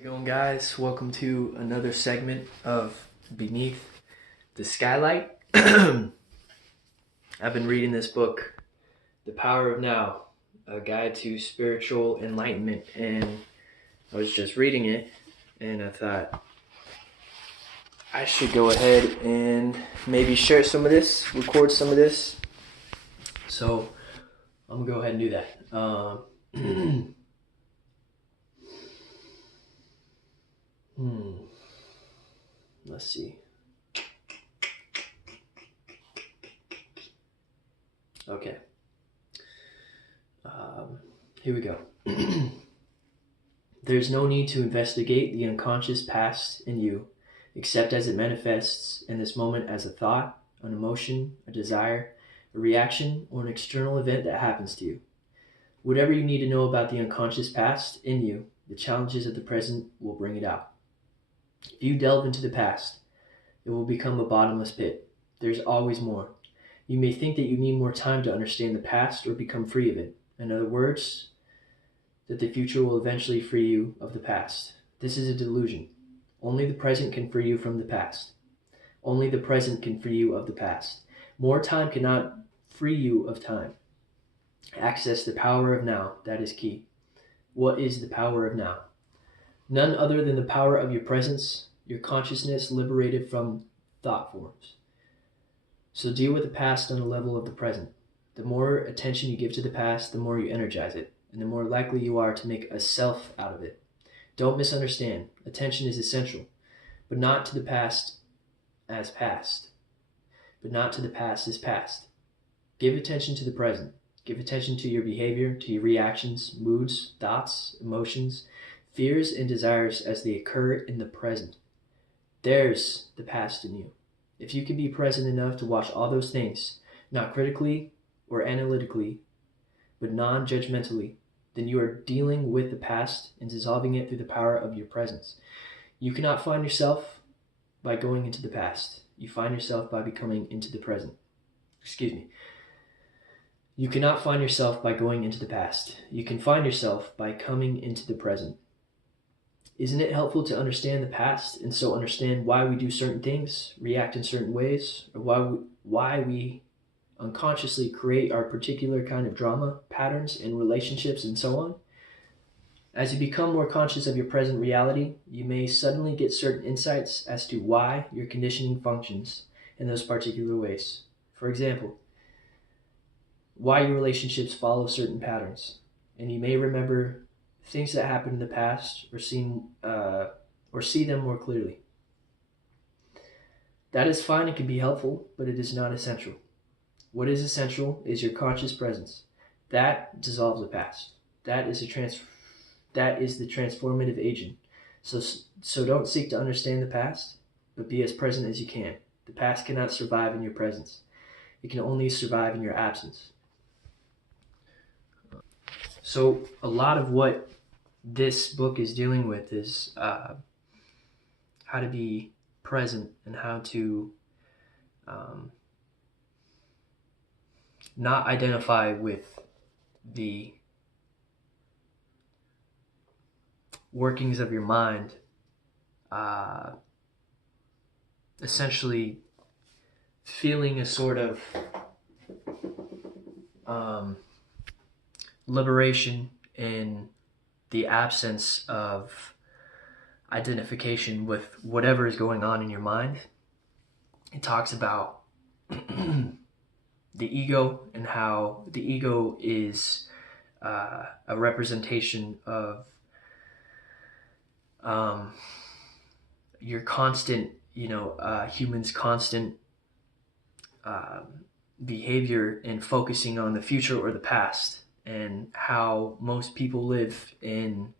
How's it going, guys? Welcome to another segment of Beneath the Skylight. I've been reading this book, The Power of Now, A Guide to Spiritual Enlightenment, and I was just reading it, and I thought I should go ahead and maybe share some of this, record some of this. So I'm gonna go ahead and do that. Let's see. Okay. Here we go. There's no need to investigate the unconscious past in you, except as it manifests in this moment as a thought, an emotion, a desire, a reaction, or an external event that happens to you. Whatever you need to know about the unconscious past in you, the challenges of the present will bring it out. If you delve into the past, it will become a bottomless pit. There's always more. You may think that you need more time to understand the past or become free of it. In other words, that the future will eventually free you of the past. This is a delusion. Only the present can free you from the past. Only the present can free you of the past. More time cannot free you of time. Access the power of now. That is key. What is the power of now? None other than the power of your presence, your consciousness liberated from thought forms. So deal with the past on the level of the present. The more attention you give to the past, the more you energize it, and the more likely you are to make a self out of it. Don't misunderstand. Attention is essential, but not to the past as past. But not to the past as past. Give attention to the present. Give attention to your behavior, to your reactions, moods, thoughts, emotions, fears, and desires as they occur in the present. There's the past in you. If you can be present enough to watch all those things, not critically or analytically, but non-judgmentally, then you are dealing with the past and dissolving it through the power of your presence. You cannot find yourself by going into the past. You find yourself by becoming into the present. You cannot find yourself by going into the past. You can find yourself by coming into the present. Isn't it helpful to understand the past and so understand why we do certain things, react in certain ways, or why we unconsciously create our particular kind of drama, patterns, in relationships, and so on? As you become more conscious of your present reality, you may suddenly get certain insights as to why your conditioning functions in those particular ways. For example, why your relationships follow certain patterns, and you may remember things that happened in the past or see them more clearly. That is fine and can be helpful, but it is not essential. What is essential is your conscious presence. That dissolves the past. That is the transformative agent. So don't seek to understand the past, but be as present as you can. The past cannot survive in your presence. It can only survive in your absence. So a lot of what this book is dealing with is how to be present and how to not identify with the workings of your mind, essentially feeling a sort of liberation in the absence of identification with whatever is going on in your mind. It talks about the ego and how the ego is a representation of your constant, humans' constant behavior in focusing on the future or the past, and how most people live in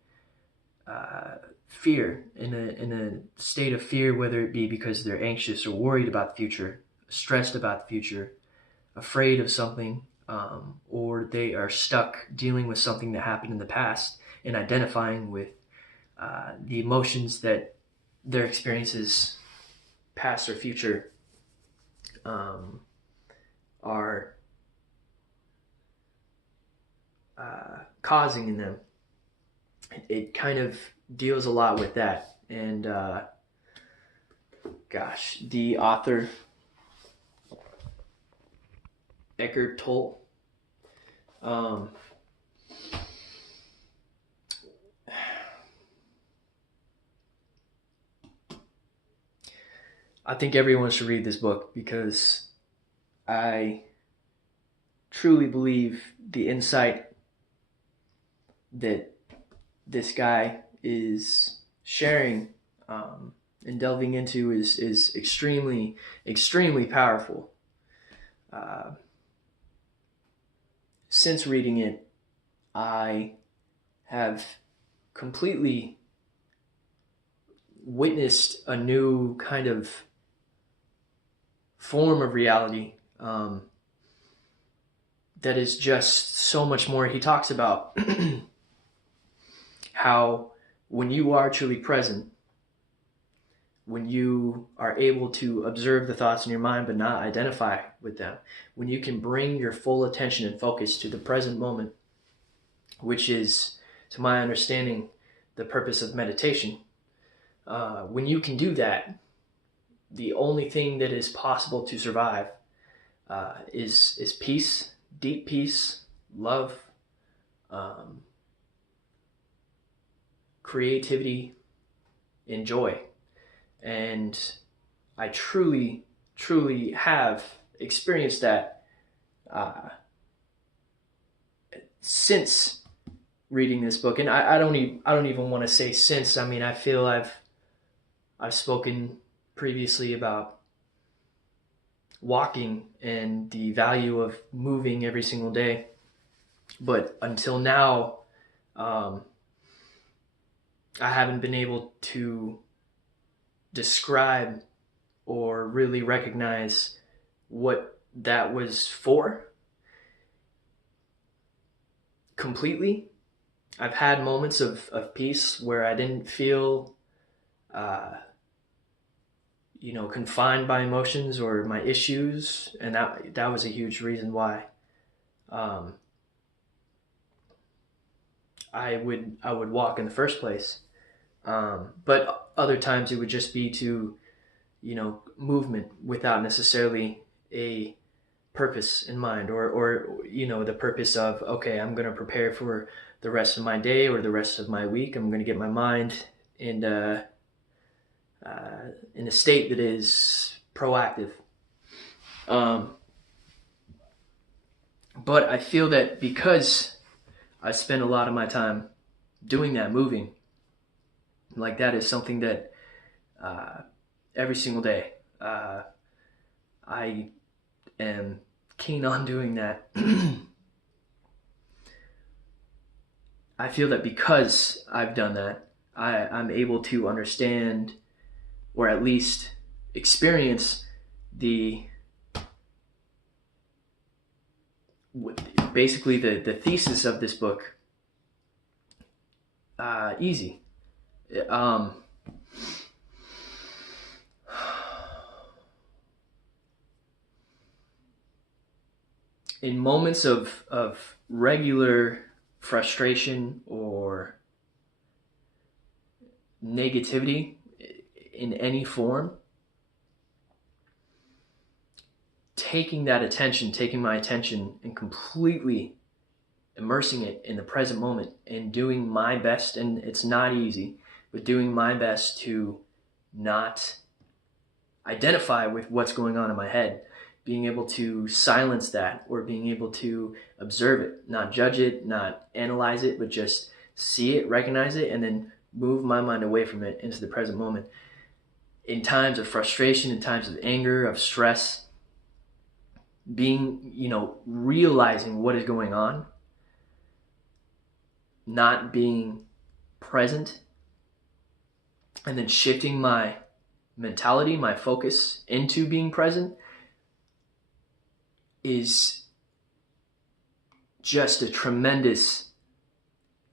fear, in a state of fear, whether it be because they're anxious or worried about the future, stressed about the future, afraid of something, or they are stuck dealing with something that happened in the past and identifying with the emotions that their experiences, past or future, are causing in them. It kind of deals a lot with that. And the author Eckhart Tolle, I think everyone should read this book because I truly believe the insight that this guy is sharing and delving into is extremely, extremely powerful. Since reading it, I have completely witnessed a new kind of form of reality that is just so much more. He talks about how when you are truly present, when you are able to observe the thoughts in your mind but not identify with them, when you can bring your full attention and focus to the present moment, which is, to my understanding, the purpose of meditation, when you can do that, the only thing that is possible to survive is peace, deep peace, love, creativity, and joy. And I truly, truly have experienced that since reading this book. And I don't even want to say since. I mean, I feel I've spoken previously about walking and the value of moving every single day. But until now, I haven't been able to describe or really recognize what that was for completely. I've had moments of peace where I didn't feel confined by emotions or my issues, and that was a huge reason why I would walk in the first place. But other times it would just be to, movement without necessarily a purpose in mind, or the purpose of, okay, I'm going to prepare for the rest of my day or the rest of my week. I'm going to get my mind in a state that is proactive. But I feel that because I spend a lot of my time doing that, moving, like that is something that every single day I am keen on doing that. I feel that because I've done that, I'm able to understand, or at least experience, basically the thesis of this book easy. In moments of regular frustration or negativity in any form, taking my attention and completely immersing it in the present moment and doing my best, and it's not easy, but doing my best to not identify with what's going on in my head, being able to silence that, or being able to observe it, not judge it, not analyze it, but just see it, recognize it, and then move my mind away from it into the present moment. In times of frustration, in times of anger, of stress, being, realizing what is going on, not being present, and then shifting my mentality, my focus into being present, is just a tremendous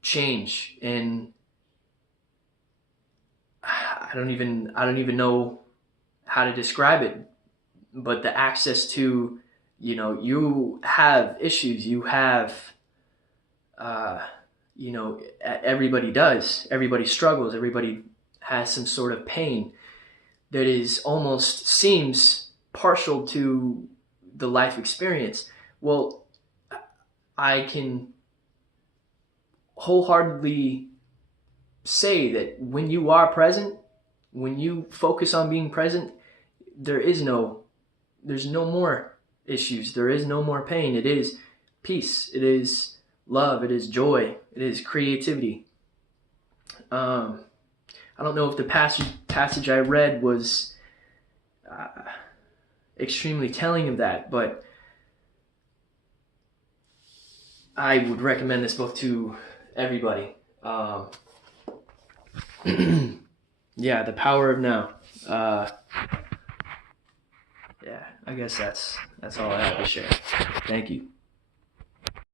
change. And I don't even know how to describe it, but the access to, you have issues, you have everybody does. Everybody struggles. Everybody has some sort of pain that is almost seems partial to the life experience. Well, I can wholeheartedly say that when you are present, when you focus on being present, there's no more issues. There is no more pain. It is peace. It is love. It is joy. It is creativity. I don't know if the passage I read was extremely telling of that, but I would recommend this book to everybody. Yeah, The Power of Now. Yeah, I guess that's all I have to share. Thank you.